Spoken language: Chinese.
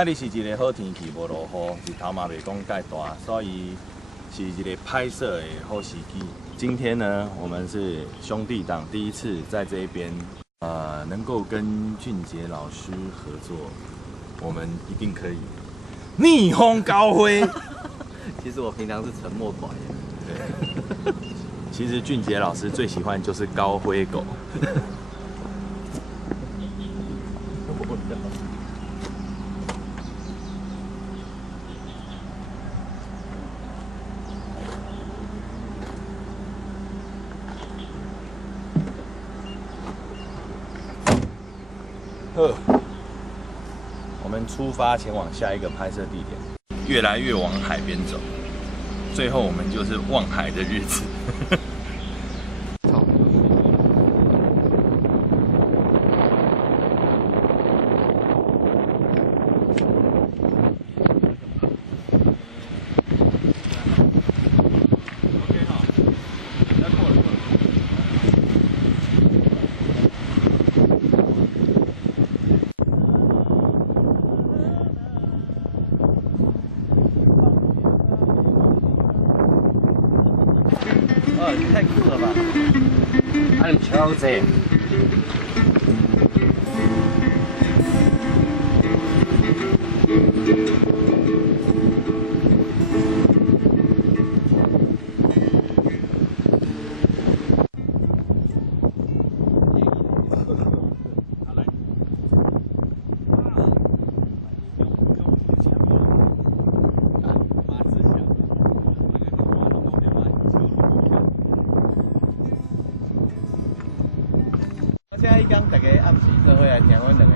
今日是一个好天气，无落雨，日头嘛袂讲介大，所以是一个拍摄的好时机。今天呢，我们是兄弟党第一次在这边，能够跟俊杰老师合作，我们一定可以逆风高飞。其实我平常是沉默寡言。对，其实俊杰老师最喜欢就是高飞狗。我们出发前往下一个拍摄地点，越来越往海边走，最后我们就是望海的日子。哦，太酷了吧！啊，你超这。现在讲大家暗时做伙来听阮两个